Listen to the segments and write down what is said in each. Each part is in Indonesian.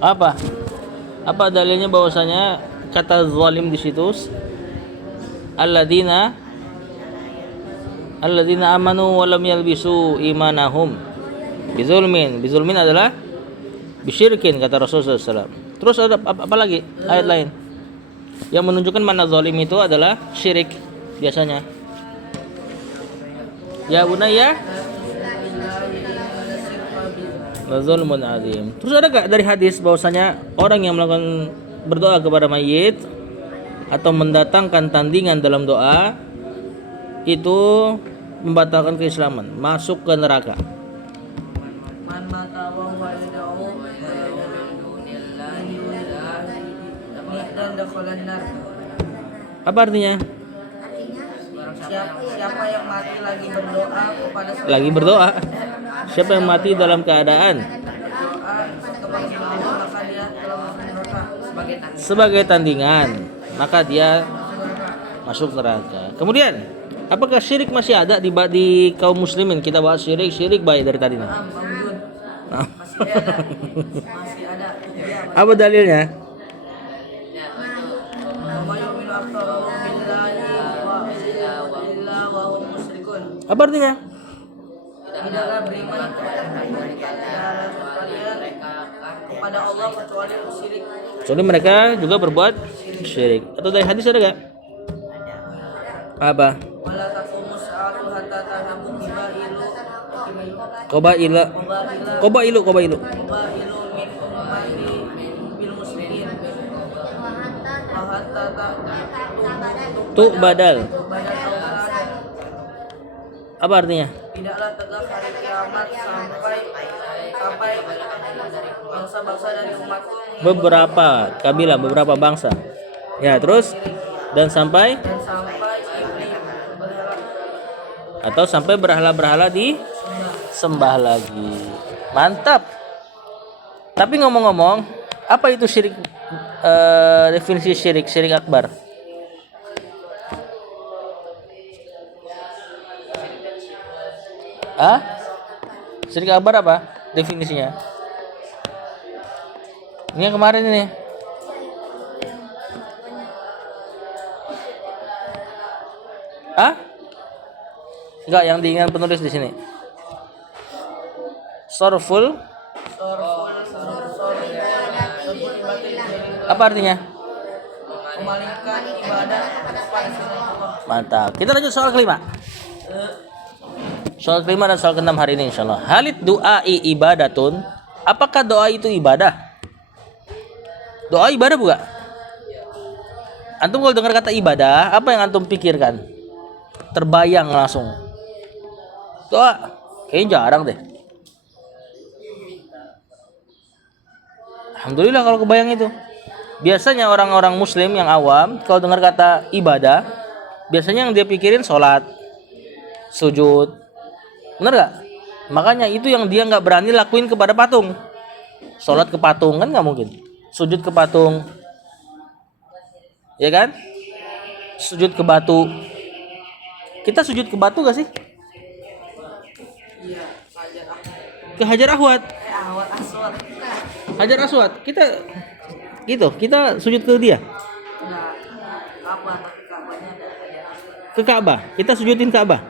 Apa? Apa dalilnya bahwasanya kata zalim di situ alladzina amanu wa lam yalbisu imanahum bizulmin. Bizulmin adalah bisyirkin kata Rasulullah SAW. Terus ada apa lagi ayat lain yang menunjukkan mana zalim itu adalah syirik biasanya. Ya bunayya la zulmun azim. Terus ada gak dari hadis bahwasanya orang yang melakukan berdoa kepada mayit atau mendatangkan tandingan dalam doa itu membatalkan keislaman, masuk ke neraka. Man mata wa huwa yad'u dan dakhalan nar. Apa artinya? Siapa yang mati lagi berdoa kepada Lagi berdoa. Siapa yang mati dalam keadaan berdoa kepada Allah maka dia telah masuk neraka sebagai tandingan, maka dia masuk neraka. Kemudian, apakah syirik masih ada di kaum muslimin? Kita bahas syirik baik dari tadi nih. masih ada. Masih ada. Dia Apa dalilnya? wa yu'minu aktsaruhum billahi wa illa wa hum musyrikun. Apa artinya? Tidaklah beriman kepada Allah kecuali syirik. Soalnya mereka juga berbuat syirik. Atau dari hadis ada gak? Apa? Wala taqumu sa'atu hatta tahabu Qobailu qubailu min ummati bil muslimin wa hatta tu badal. badal Apa artinya? tidaklah tegak hari kiamat sampai bangsa-bangsa dari umatku Beberapa kabilah, beberapa bangsa. Ya, terus dan sampai dan sampai berhala atau sampai berhala-berhala disembah lagi. Mantap. Tapi ngomong-ngomong, apa itu syirik? Definisi syirik akbar. Syirik akbar apa definisinya? Ini yang kemarin ini. Enggak, yang diingat penulis di sini. Sorful. Apa artinya? memalingkan ibadah kepada selain Allah. Mantap. Kita lanjut soal kelima. Soal kelima dan soal keenam hari ini insyaallah. Halid du'ai ibadatun. Apakah doa itu ibadah? Doa ibadah bukan? Antum kalau dengar kata ibadah, apa yang antum pikirkan? Terbayang langsung. Doa kayaknya jarang deh. Alhamdulillah kalau kebayang itu. Biasanya orang-orang muslim yang awam kalau dengar kata ibadah, biasanya yang dia pikirin sholat, sujud. Bener gak? Makanya itu yang dia gak berani lakuin kepada patung. Sholat ke patung kan gak mungkin. Sujud ke patung, ya kan? Sujud ke batu. Kita sujud ke batu gak sih? Iya, Ke Hajar Aswad. Ahwat aswad. Hajar Aswad. Kita gitu, kita sujud ke dia. Enggak. Kaabah, tapi Kaabahnya ada aswad. Ke Ka'bah. Kita sujudin Ka'bah.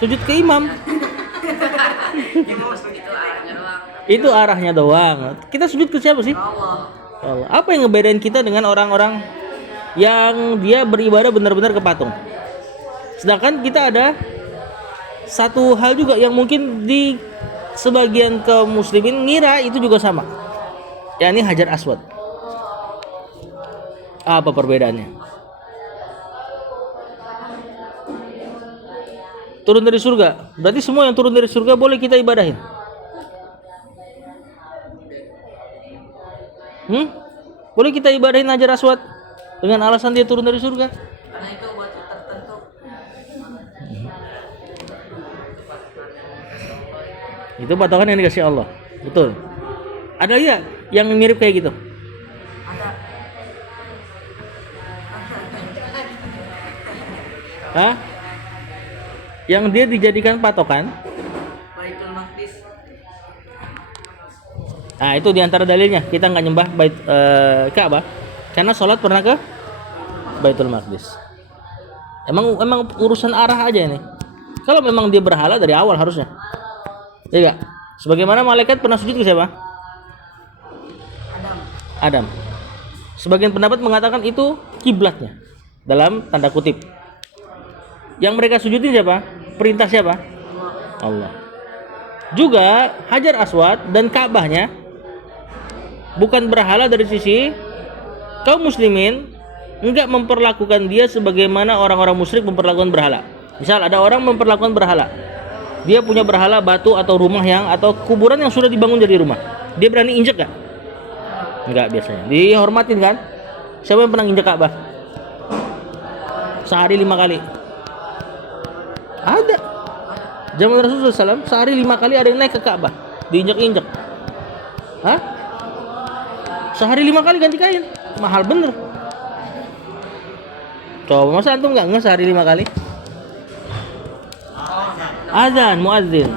Sujud ke imam. Itu arahnya doang. Kita sujud ke siapa sih? Allah. Allah. Apa yang ngebedain kita dengan orang-orang yang dia beribadah benar-benar ke patung? Sedangkan kita ada satu hal juga yang mungkin di sebagian kaum muslimin ngira itu juga sama. Yakni Hajar Aswad. Apa perbedaannya? Turun dari surga. Berarti semua yang turun dari surga boleh kita ibadahin. Boleh kita ibadahin Hajar Aswad dengan alasan dia turun dari surga. Karena itu buat tertentu. Itu patokan yang dikasih Allah. Betul. Ada ya yang mirip kayak gitu? Ada. Hah? Yang dia dijadikan patokan? Baitul Maqdis. Nah, itu diantara dalilnya kita nggak nyembah Ka'bah karena sholat pernah ke Baitul Maqdis. Emang urusan arah aja ini. Kalau memang dia berhala dari awal harusnya. Ya enggak? Sebagaimana malaikat pernah sujud ke siapa? Adam. Sebagian pendapat mengatakan itu kiblatnya dalam tanda kutip. Yang mereka sujudin siapa? Perintah siapa? Allah. Juga Hajar Aswad dan Ka'bahnya bukan berhala dari sisi kaum muslimin, enggak memperlakukan dia sebagaimana orang-orang musyrik memperlakukan berhala. Misal ada orang memperlakukan berhala, dia punya berhala batu atau rumah atau kuburan yang sudah dibangun jadi rumah, dia berani injek gak? Enggak, biasanya dihormatin kan. Siapa yang pernah injek Ka'bah? Sehari 5 kali. Ada. Zaman Rasulullah SAW sehari 5 kali ada yang naik ke Ka'bah, diinjek-injek. Hah? Sehari 5 kali ganti kain, mahal bener. Coba masa antum nggak sehari 5 kali? Azan, muadzin.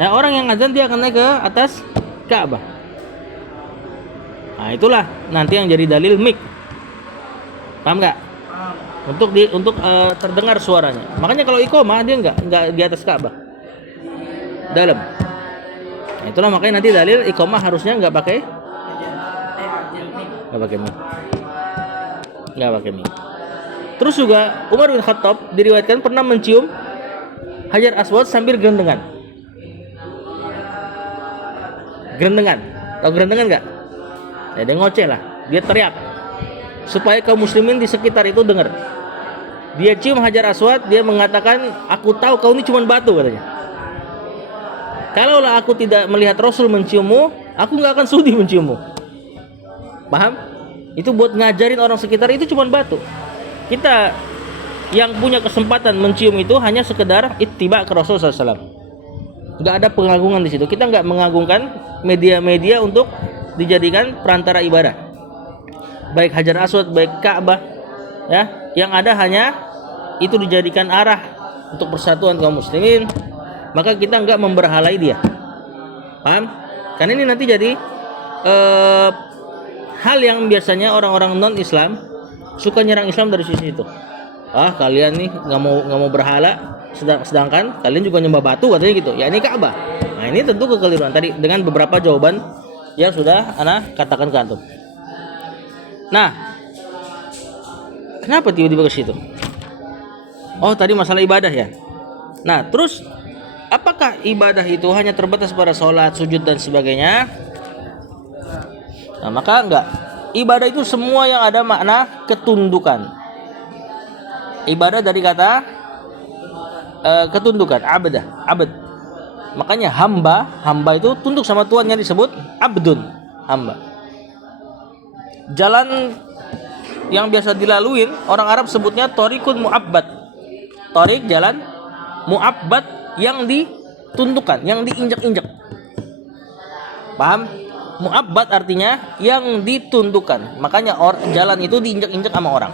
Ya, orang yang azan dia akan naik ke atas Ka'bah. Nah, itulah nanti yang jadi dalil mic. Paham nggak? Untuk terdengar suaranya. Makanya kalau iqomah dia nggak di atas Ka'bah. Dalam. Nah, itulah makanya nanti dalil iqomah harusnya nggak pakai mic. Nggak pakai mic. Terus juga Umar bin Khattab diriwayatkan pernah mencium Hajar Aswad sambil gerendengan. Tahu gerendengan nggak? Ya, dia ngoceh lah, dia teriak supaya kaum muslimin di sekitar itu dengar. Dia cium Hajar Aswad, dia mengatakan, aku tahu kau ini cuma batu, katanya. Kalaulah aku tidak melihat Rasul menciummu, aku nggak akan sudi menciummu. Paham? Itu buat ngajarin orang sekitar itu cuma batu. Kita yang punya kesempatan mencium itu hanya sekedar ittiba ke Rasul SAW. Nggak ada pengagungan di situ. Kita nggak mengagungkan media-media untuk dijadikan perantara ibadah. Baik Hajar Aswad, baik Ka'bah, ya, yang ada hanya itu dijadikan arah untuk persatuan kaum muslimin. Maka kita nggak memberhalai dia. Paham? Karena ini nanti jadi hal yang biasanya orang-orang non-Islam suka nyerang Islam dari sisi itu. Kalian nih nggak mau berhala, sedangkan kalian juga nyembah batu, katanya gitu. Ya, ini Ka'bah. Nah, ini tentu kekeliruan tadi dengan beberapa jawaban yang sudah ana katakan ke antum. Nah, kenapa tiba-tiba ke situ? Tadi masalah ibadah ya. Nah, terus apakah ibadah itu hanya terbatas pada sholat, sujud dan sebagainya? Nah, maka enggak. Ibadah itu semua yang ada makna ketundukan. Ibadah dari kata ketundukan, abd. Makanya hamba itu tunduk sama tuannya disebut abdun, hamba. Jalan yang biasa dilaluin orang Arab sebutnya thariqun mu'abbad. Thariq, jalan, mu'abbad yang ditundukkan, yang diinjak-injak. Paham? Mu'abbad artinya yang ditundukkan. Makanya jalan itu diinjak-injak sama orang.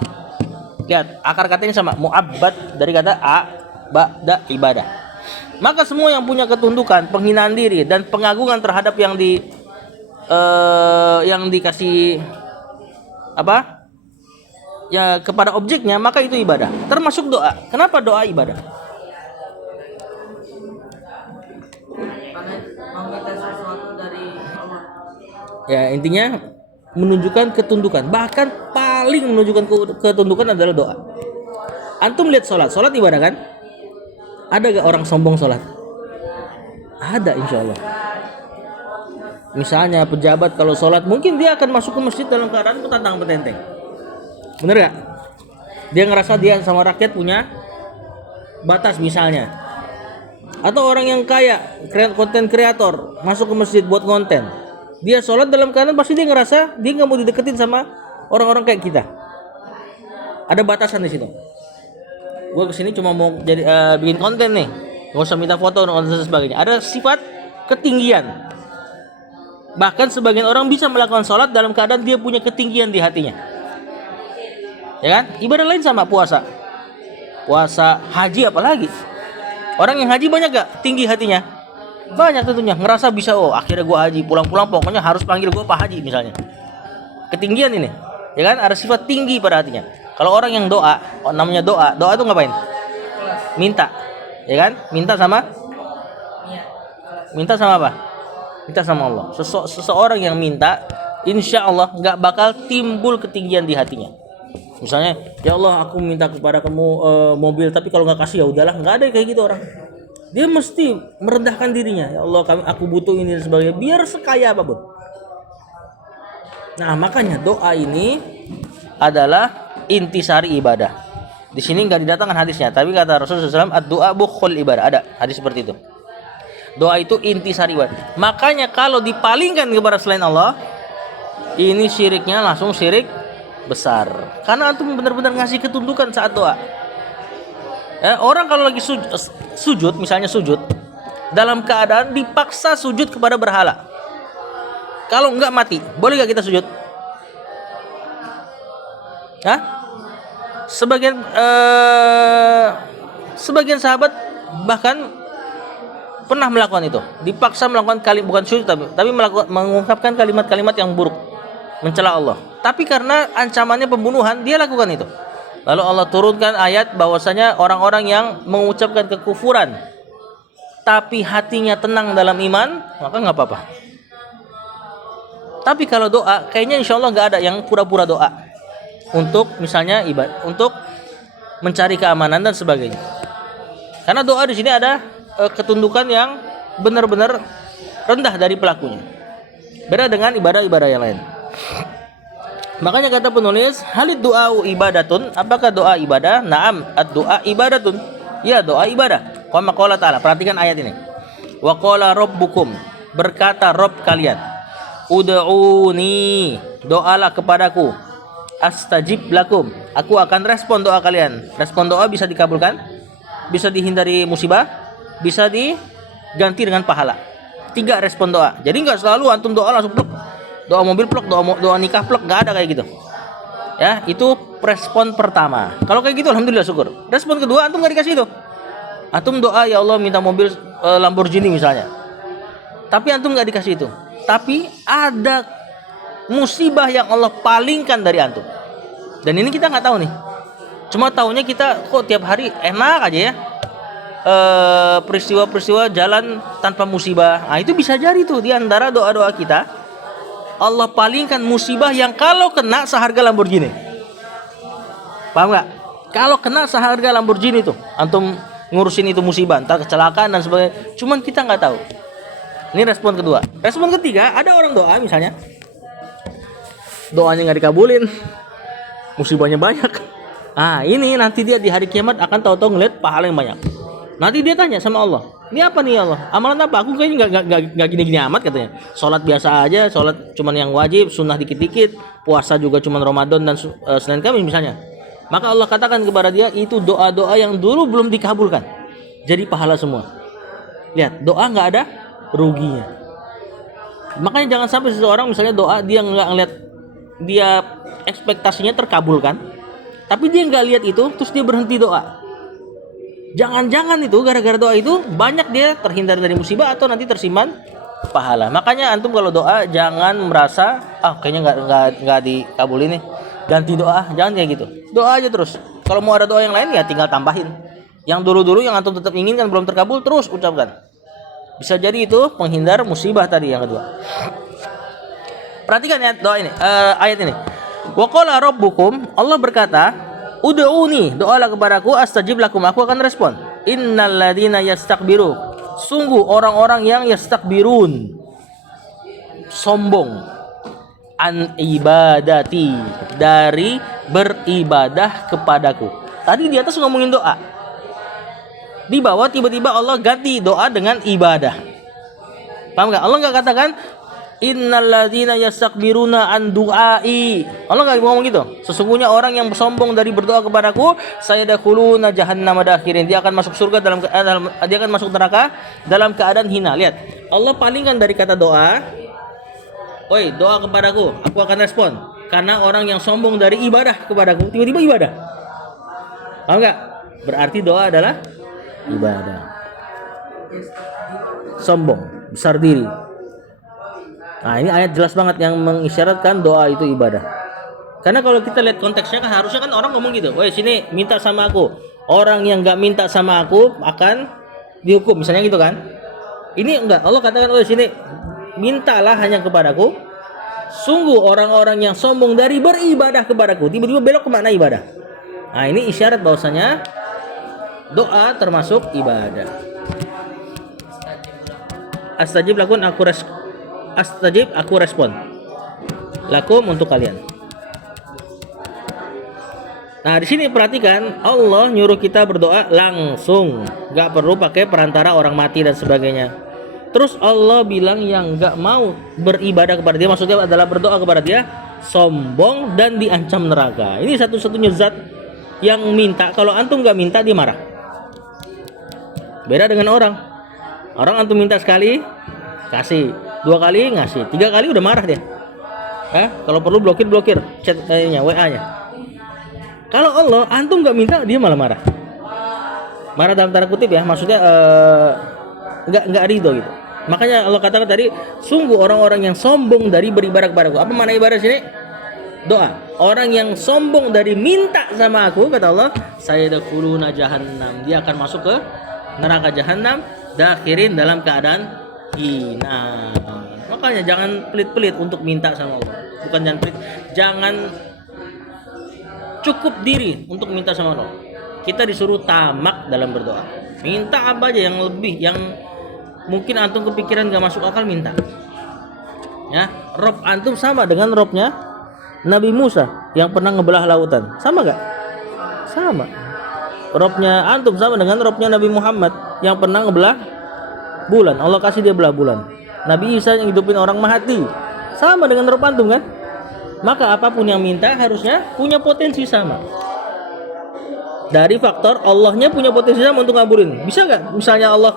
Lihat, akar katanya sama, mu'abbad dari kata ba'da ibadah. Maka semua yang punya ketundukan, penghinaan diri dan pengagungan terhadap yang dikasih apa? Ya, kepada objeknya, maka itu ibadah. Termasuk doa. Kenapa doa ibadah? Karena meminta sesuatu dari Allah. Ya, intinya menunjukkan ketundukan. Bahkan paling menunjukkan ketundukan adalah doa. Antum lihat sholat ibadah kan? Ada gak orang sombong sholat? Ada, insya Allah. Misalnya pejabat kalau sholat, mungkin dia akan masuk ke masjid dalam keadaan petantang petenteng. Bener gak? Dia ngerasa dia sama rakyat punya batas misalnya. Atau orang yang kaya, konten kreator, masuk ke masjid buat konten. Dia sholat dalam keadaan pasti dia ngerasa dia nggak mau dideketin sama orang-orang kayak kita. Ada batasan di situ. Gue kesini cuma mau jadi bikin konten nih, nggak usah minta foto dan sebagainya. Ada sifat ketinggian. Bahkan sebagian orang bisa melakukan sholat dalam keadaan dia punya ketinggian di hatinya. Ya kan? Ibadah lain sama puasa, haji apalagi. Orang yang haji banyak gak tinggi hatinya? Banyak tentunya, ngerasa bisa, oh akhirnya gua haji, pulang-pulang pokoknya harus panggil gua Pak Haji misalnya. Ketinggian ini. Ya kan? Ada sifat tinggi pada hatinya. Kalau orang yang doa, namanya doa. Doa itu ngapain? Minta. Ya kan? Minta sama apa? Minta sama Allah. Seseorang yang minta, insya Allah nggak bakal timbul ketinggian di hatinya. Misalnya, ya Allah aku minta kepada kamu mobil, tapi kalau nggak kasih ya udahlah. Nggak ada kayak gitu orang. Dia mesti merendahkan dirinya. Ya Allah, aku butuh ini dan sebagainya. Biar sekaya apapun. Nah, makanya doa ini adalah intisari ibadah. Di sini nggak didatangkan hadisnya, tapi kata Rasulullah SAW, ad-doa bukhul ibadah. Ada hadis seperti itu. Doa itu intisari ibadah. Makanya kalau dipalingkan kepada selain Allah, ini syiriknya langsung syirik besar. Karena antum benar-benar ngasih ketundukan saat doa. Orang kalau lagi sujud, misalnya sujud, dalam keadaan dipaksa sujud kepada berhala. Kalau enggak mati, boleh gak kita sujud? Hah? Sebagian sahabat bahkan pernah melakukan itu, dipaksa melakukan bukan sujud tapi mengungkapkan kalimat-kalimat yang buruk, mencela Allah. Tapi karena ancamannya pembunuhan, dia lakukan itu. Lalu Allah turunkan ayat bahwasanya orang-orang yang mengucapkan kekufuran tapi hatinya tenang dalam iman, maka nggak apa-apa. Tapi kalau doa, kayaknya insya Allah nggak ada yang pura-pura doa untuk misalnya ibadah, untuk mencari keamanan dan sebagainya. Karena doa di sini ada ketundukan yang benar-benar rendah dari pelakunya. Beda dengan ibadah-ibadah yang lain. Makanya kata penulis, halid du'a'u ibadatun, apakah doa ibadah? Naam, ad-du'a ibadatun. Ya, doa ibadah. Qala qala ta'ala, perhatikan ayat ini. Wa qala rabbukum, berkata Rabb kalian, ud'uni, doalah kepadaku, astajib lakum, aku akan respon doa kalian. Respon doa bisa dikabulkan, bisa dihindari musibah, bisa diganti dengan pahala. 3 respon doa. Jadi enggak selalu antum doa langsung pluk. Doa mobil pluk, doa nikah pluk, enggak ada kayak gitu. Ya, itu respon pertama. Kalau kayak gitu alhamdulillah syukur. Respon kedua antum enggak dikasih itu. Antum doa ya Allah minta mobil Lamborghini misalnya. Tapi antum enggak dikasih itu. Tapi ada musibah yang Allah palingkan dari antum. Dan ini kita enggak tahu nih. Cuma taunya kita kok tiap hari enak aja ya. Peristiwa-peristiwa jalan tanpa musibah. Nah, itu bisa jadi tuh di antara doa-doa kita. Allah palingkan musibah yang kalau kena seharga Lamborghini. Paham nggak? Kalau kena seharga Lamborghini tuh, antum ngurusin itu musibah, entar kecelakaan dan sebagainya. Cuman kita nggak tahu. Ini respon kedua. Respon ketiga, ada orang doa misalnya, doanya nggak dikabulin, musibahnya banyak. Ah, ini nanti dia di hari kiamat akan tahu-tahu ngeliat pahala yang banyak. Nanti dia tanya sama Allah, ini apa nih ya Allah? Amalan apa? Aku kayaknya nggak gini-gini amat katanya. Sholat biasa aja, sholat cuman yang wajib, sunnah dikit-dikit, puasa juga cuman Ramadan dan Senin Kamis misalnya. Maka Allah katakan kepada dia, itu doa-doa yang dulu belum dikabulkan, jadi pahala semua. Lihat, doa nggak ada ruginya. Makanya jangan sampai seseorang misalnya doa dia nggak ngeliat, dia ekspektasinya terkabulkan, tapi dia nggak lihat itu, terus dia berhenti doa. Jangan-jangan itu gara-gara doa itu banyak dia terhindar dari musibah atau nanti tersimpan pahala. Makanya antum kalau doa jangan merasa kayaknya nggak dikabulin nih, ganti doa, jangan kayak gitu. Doa aja terus. Kalau mau ada doa yang lain ya tinggal tambahin. Yang dulu-dulu yang antum tetap inginkan belum terkabul, terus ucapkan. Bisa jadi itu penghindar musibah tadi yang kedua. Perhatikan ya doa ini, ayat ini. Wa qala rabbukum, Allah berkata, ud'uni, doalah kepadaku, astajib lakum, aku akan respon. Innal ladzina yastakbiru, sungguh orang-orang yang yastakbirun, sombong, an ibadati, dari beribadah kepadaku. Tadi di atas ngomongin doa, di bawah tiba-tiba Allah ganti doa dengan ibadah. Paham nggak? Allah nggak katakan innal ladzina yastakbiruna an du'ai. Allah enggak ngomong gitu. Sesungguhnya orang yang sombong dari berdoa kepadaku, sayadkhuluna jahannam dakhirin. Dia akan masuk surga dia akan masuk neraka dalam keadaan hina. Lihat, Allah palingkan dari kata doa. Oi, doa kepadaku, aku akan respon. Karena orang yang sombong dari ibadah kepadaku, tiba-tiba ibadah. Paham enggak? Berarti doa adalah ibadah. sombong, besar diri. Nah, ini ayat jelas banget yang mengisyaratkan doa itu ibadah. Karena kalau kita lihat konteksnya kan harusnya kan orang ngomong gitu, "Woi, sini minta sama aku." Orang yang nggak minta sama aku akan dihukum, misalnya gitu kan. Ini enggak, Allah katakan, "Woi, sini mintalah hanya kepadaku. Sungguh orang-orang yang sombong dari beribadah kepadaku." Tiba-tiba belok ke makna ibadah. Nah, ini isyarat bahwasanya doa termasuk ibadah. Astajib lakum aku respon. Lakum untuk kalian. Nah, di sini perhatikan, Allah nyuruh kita berdoa langsung, nggak perlu pakai perantara orang mati dan sebagainya. Terus Allah bilang yang nggak mau beribadah kepada Dia, maksudnya adalah berdoa kepada Dia, sombong dan diancam neraka. Ini satu-satunya zat yang minta. Kalau antum nggak minta, dia marah. Beda dengan orang. Orang antum minta sekali, kasih. 2 kali ngasih, 3 kali udah marah dia. Kalau perlu blokir chat-nya, WA-nya. Kalau Allah, antum nggak minta, dia malah marah. Marah dalam tanda kutip ya, maksudnya nggak ridho gitu. Makanya Allah katakan tadi, sungguh orang-orang yang sombong dari beribadah kepadaku. Apa makna ibadah sini? Doa. Orang yang sombong dari minta sama aku, kata Allah, sayadkhuluna jahannam. Dia akan masuk ke neraka jahanam, dakhirin dalam keadaan hina. Makanya jangan pelit-pelit untuk minta sama Allah. Bukan jangan pelit, jangan cukup diri untuk minta sama Allah. Kita disuruh tamak dalam berdoa. Minta apa aja yang lebih, yang mungkin antum kepikiran gak masuk akal, minta. Ya, rob antum sama dengan robnya Nabi Musa yang pernah ngebelah lautan. Sama gak? Sama. Robnya antum sama dengan robnya Nabi Muhammad yang pernah ngebelah bulan. Allah kasih dia belah bulan. Nabi Isa yang hidupin orang mati. Sama dengan rob antum kan? Maka apapun yang minta harusnya punya potensi sama. Dari faktor Allahnya punya potensi sama untuk ngabulin. Bisa nggak? Misalnya Allah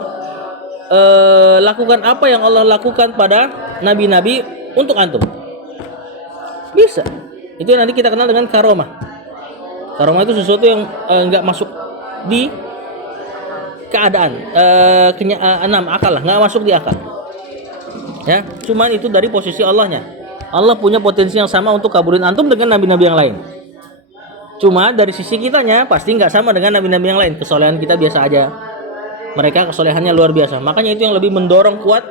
lakukan apa yang Allah lakukan pada nabi-nabi untuk antum? Bisa. Itu yang nanti kita kenal dengan karomah. Karomah itu sesuatu yang nggak masuk di keadaan, akal lah, nggak masuk di akal. Ya, cuman itu dari posisi Allahnya. Allah punya potensi yang sama untuk kabulin antum dengan nabi-nabi yang lain. Cuma dari sisi kitanya pasti nggak sama dengan nabi-nabi yang lain. Kesolehan kita biasa aja. Mereka kesolehannya luar biasa. Makanya itu yang lebih mendorong kuat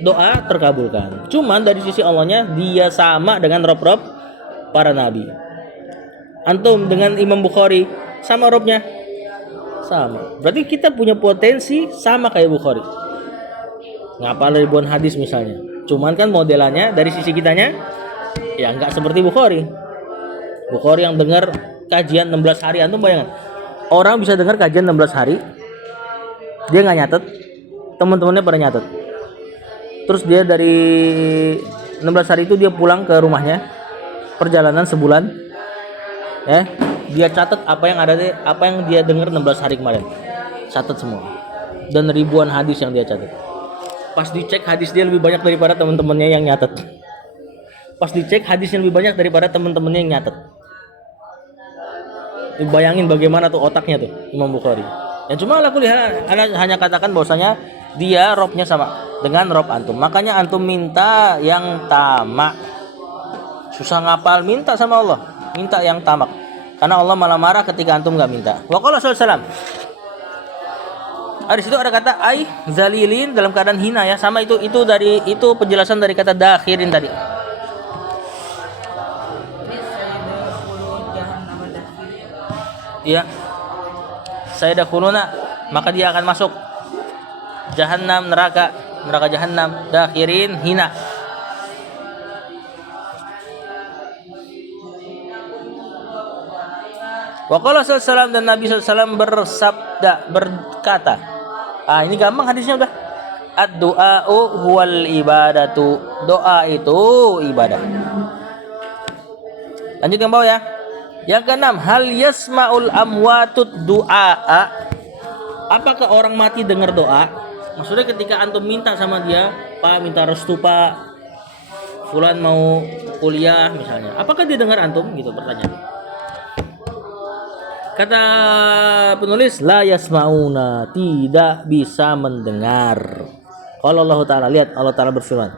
doa terkabulkan. Cuman dari sisi Allahnya dia sama dengan rob-rob para nabi. Antum dengan Imam Bukhari sama robnya? Sama. Berarti kita punya potensi sama kayak Bukhari. Ngapal ribuan hadis misalnya. Cuman kan modelannya dari sisi kitanya ya nggak seperti Bukhari. Bukhari yang dengar kajian 16 hari, antum bayangan. Orang bisa dengar kajian 16 hari, dia nggak nyatet, teman-temannya pada nyatet. Terus dia dari 16 hari itu dia pulang ke rumahnya, perjalanan sebulan, dia catat apa yang dia dengar 16 hari kemarin, catat semua, dan ribuan hadis yang dia catat. Pas dicek hadis dia lebih banyak daripada teman-temannya yang nyatet. Pas dicek hadisnya lebih banyak daripada teman-temannya yang nyatet. Bayangin bagaimana tuh otaknya tuh Imam Bukhari. Ya cuma aku lihat hanya katakan bahwasanya dia robnya sama dengan rob antum. Makanya antum minta yang tamak. Susah ngapal, minta sama Allah. Minta yang tamak. Karena Allah malah marah ketika antum nggak minta. Wa qala sallallahu. Di situ ada kata ai zalilin dalam keadaan hina ya. Sama itu penjelasan dari kata dakhirin tadi. Iya. Sayadkhuluna, maka dia akan masuk jahannam, neraka jahannam, dakhirin hina. Wa qala sallallahu dan Nabi sallallahu berkata. Ini gampang hadisnya udah. Ad-du'a'u huwal ibadatu. Doa itu ibadah. Lanjut yang bawah ya. Yang keenam, hal yasma'ul amwatud du'a. Apakah orang mati dengar doa? Maksudnya ketika antum minta sama dia, Pak minta restu Pak, fulan mau kuliah misalnya. Apakah dia dengar antum? Gitu pertanyaan. Kata penulis, la yasma'una, tidak bisa mendengar. Qala Allah Ta'ala, lihat Allah Ta'ala berfirman,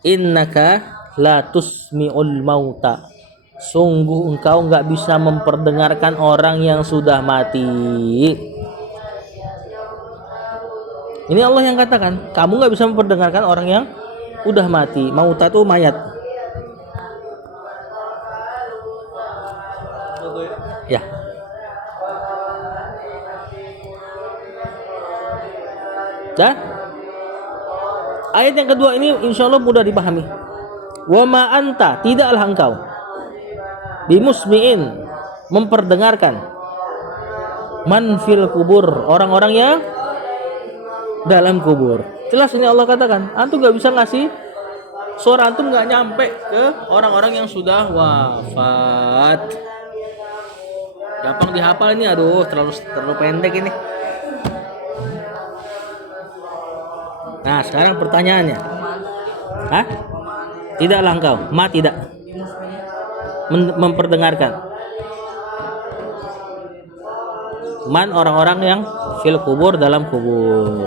innaka la tusmi'ul mauta. Sungguh engkau nggak bisa memperdengarkan orang yang sudah mati. Ini Allah yang katakan, kamu nggak bisa memperdengarkan orang yang udah mati. Mauta itu mayat. Ya. Dan ayat yang kedua ini insya Allah mudah dipahami. Wa ma anta, tidaklah engkau bimusmi'in, memperdengarkan, man fil kubur, orang-orang yang dalam kubur. Jelas ini Allah katakan, antum gak bisa ngasih suara, antum gak nyampe ke orang-orang yang sudah wafat. Gampang dihafal ini, aduh terlalu pendek ini. Nah sekarang pertanyaannya, hah? Tidaklah engkau, ma tidak memperdengarkan, man orang-orang yang fil kubur, dalam kubur.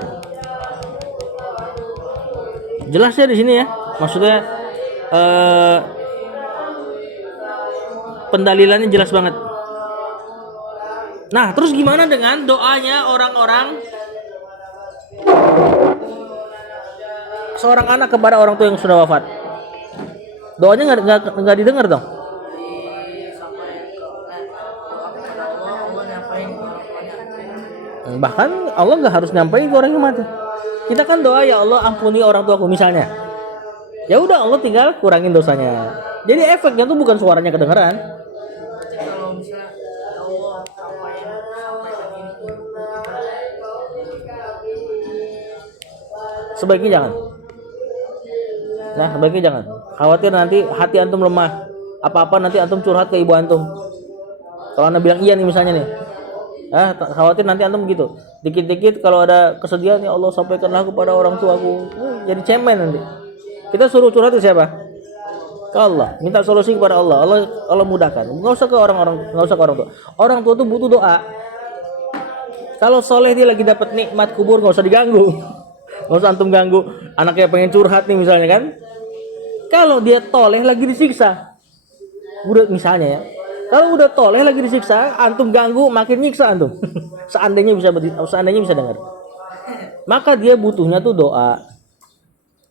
Jelas ya di sini ya, maksudnya pendalilannya jelas banget. Nah terus gimana dengan doanya orang-orang, seorang anak kepada orang tua yang sudah wafat? Doanya nggak didengar dong. Bahkan Allah nggak harus nyampein ke orang yang mati. Kita kan doa, ya Allah ampuni orang tuaku misalnya. Ya udah Allah tinggal kurangin dosanya. Jadi efeknya tuh bukan suaranya kedengeran. Kalau misalnya Allah sampaikan ini, Sebaiknya jangan. Nah, sebaiknya jangan. Khawatir nanti hati antum lemah. Apa-apa nanti antum curhat ke ibu antum. Kalau anda bilang iya nih misalnya nih, khawatir nanti antum begitu. Dikit-dikit kalau ada kesedihan, ya Allah sampaikanlah kepada orang tuaku. Jadi cemen nanti. Kita suruh curhat ke siapa? Ke Allah. Minta solusi kepada Allah. Allah mudahkan. Nggak usah ke orang-orang, nggak usah ke orang tua. Orang tua tuh butuh doa. Kalau soleh dia lagi dapat nikmat kubur, nggak usah diganggu. Nggak usah antum ganggu. Anaknya pengen curhat nih misalnya kan. Kalau dia toleh lagi disiksa, udah misalnya ya. Kalau udah toleh lagi disiksa, antum ganggu makin nyiksa antum. seandainya bisa dengar. Maka dia butuhnya tuh doa.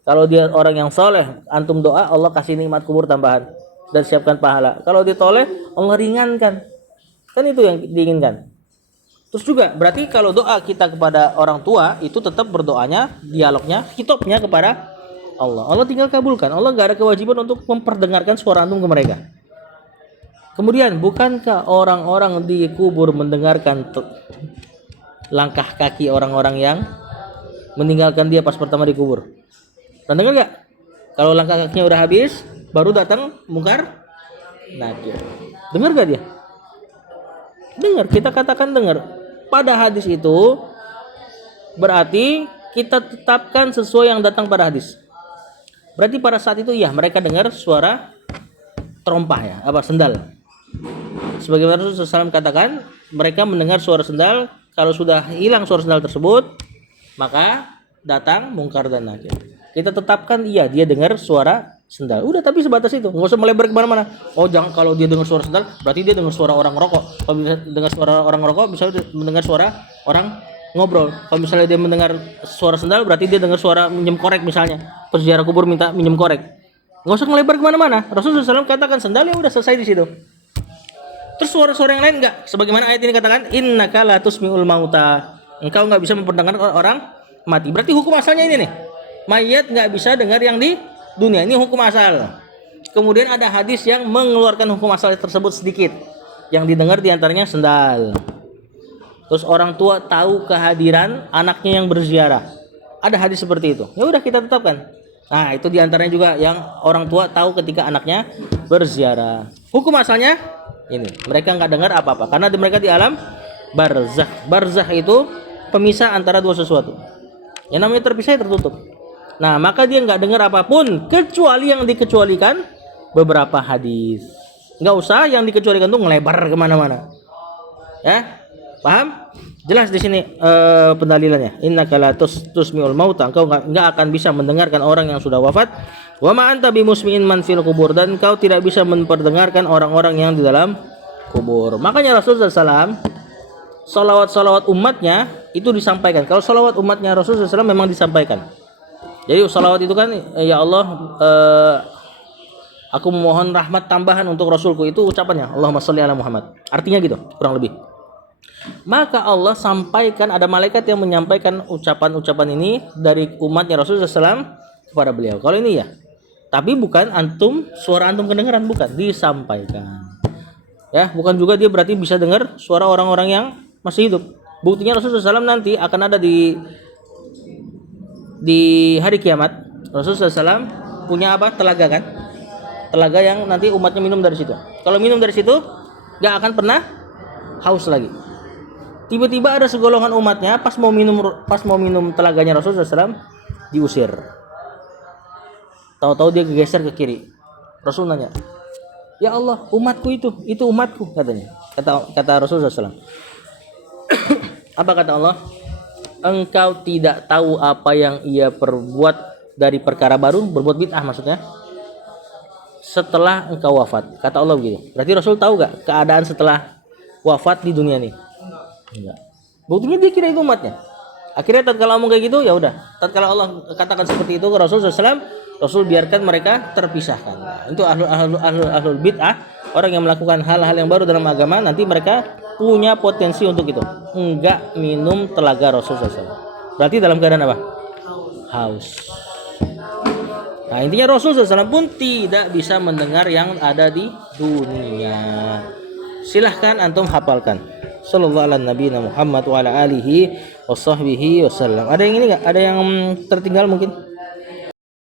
Kalau dia orang yang soleh, antum doa, Allah kasih nikmat kubur tambahan dan siapkan pahala. Kalau dia toleh, Allah ringankan. Kan itu yang diinginkan. Terus juga berarti kalau doa kita kepada orang tua itu tetap berdoanya, dialognya, hitopnya kepada Allah. Allah tinggal kabulkan. Allah nggak ada kewajiban untuk memperdengarkan suara antum ke mereka. Kemudian, bukankah orang-orang di kubur mendengarkan langkah kaki orang-orang yang meninggalkan dia pas pertama di kubur? Dan dengar nggak? Kalau langkah kakinya udah habis, baru datang mungkar nakir. Dengar gak dia? Dengar. Kita katakan dengar. Pada hadis itu berarti kita tetapkan sesuai yang datang pada hadis. Berarti pada saat itu ya mereka dengar suara terompah ya, sendal. Sebagaimana Rasulullah SAW katakan, mereka mendengar suara sendal. Kalau sudah hilang suara sendal tersebut, maka datang mungkar dan nakir. Kita tetapkan iya dia dengar suara sendal. Udah, tapi sebatas itu. Nggak usah melebar kemana-mana. Oh jangan, kalau dia dengar suara sendal berarti dia dengar suara orang ngerokok. Kalau bisa dengar suara orang ngerokok, bisa mendengar suara orang ngobrol. Kalau misalnya dia mendengar suara sendal berarti dia dengar suara minjem korek misalnya. Peziarah kubur minta minjem korek. Nggak usah melebar kemana-mana. Rasulullah SAW katakan sendal, ya udah selesai di situ. Terus suara-suara yang lain enggak? Sebagaimana ayat ini katakan, innaka la tusmi'ul mauta. Engkau enggak bisa memperdengarkan orang mati. Berarti hukum asalnya ini nih. Mayat enggak bisa dengar yang di dunia. Ini hukum asal. Kemudian ada hadis yang mengeluarkan hukum asal tersebut sedikit. Yang didengar diantaranya sendal. Terus orang tua tahu kehadiran anaknya yang berziarah. Ada hadis seperti itu. Ya udah kita tetapkan. Nah, itu diantaranya juga yang orang tua tahu ketika anaknya berziarah. Hukum asalnya ini, mereka nggak dengar apa-apa karena mereka di alam barzakh. Barzakh itu pemisah antara dua sesuatu. Yang namanya terpisah tertutup. Nah, maka dia nggak dengar apapun kecuali yang dikecualikan beberapa hadis. Nggak usah yang dikecualikan tuh ngelebar kemana-mana. Ya, paham? Jelas di sini pendalilannya. Innaka la tusmi'ul mauta, engkau enggak akan bisa mendengarkan orang yang sudah wafat. Wa ma anta bimusmi'in man fil kubur, dan engkau tidak bisa memperdengarkan orang-orang yang di dalam kubur. Makanya Rasulullah SAW salawat umatnya itu disampaikan. Kalau salawat umatnya Rasulullah SAW memang disampaikan. Jadi salawat itu kan, ya Allah, aku memohon rahmat tambahan untuk Rasulku, itu ucapannya Allahumma sholli ala Muhammad. Artinya gitu, kurang lebih. Maka Allah sampaikan, ada malaikat yang menyampaikan ucapan-ucapan ini dari umatnya Rasulullah SAW kepada beliau. Kalau ini ya, tapi bukan antum, suara antum kedengaran, bukan, disampaikan. Ya, bukan juga dia berarti bisa dengar suara orang-orang yang masih hidup. Buktinya Rasulullah SAW nanti akan ada di hari kiamat. Rasulullah SAW punya apa? Telaga kan? Telaga yang nanti umatnya minum dari situ. Kalau minum dari situ, gak akan pernah haus lagi. Tiba-tiba ada segolongan umatnya pas mau minum telaganya Rasulullah SAW diusir. Tahu-tahu dia geser ke kiri. Rasul nanya, ya Allah, umatku itu umatku, katanya. Kata Rasulullah SAW. Apa kata Allah? Engkau tidak tahu apa yang ia perbuat dari perkara baru, berbuat bid'ah maksudnya, setelah engkau wafat. Kata Allah begitu. Berarti Rasul tahu gak keadaan setelah wafat di dunia ini? Enggak. Buktinya dia kira itu umatnya. Akhirnya tatkala ngomong kayak gitu, ya udah. Tatkala Allah katakan seperti itu ke Rasul SAW, Rasul biarkan mereka terpisahkan. Nah, itu ahlul bid'ah, orang yang melakukan hal-hal yang baru dalam agama, nanti mereka punya potensi untuk itu. Enggak minum telaga Rasul SAW. Berarti dalam keadaan apa? Haus. Nah, intinya Rasul SAW pun tidak bisa mendengar yang ada di dunia. Silahkan antum hafalkan. Sallallahu ala nabiyina Muhammad wa ala alihi wa sahbihi wasallam. Ada yang ini enggak? Ada yang tertinggal mungkin?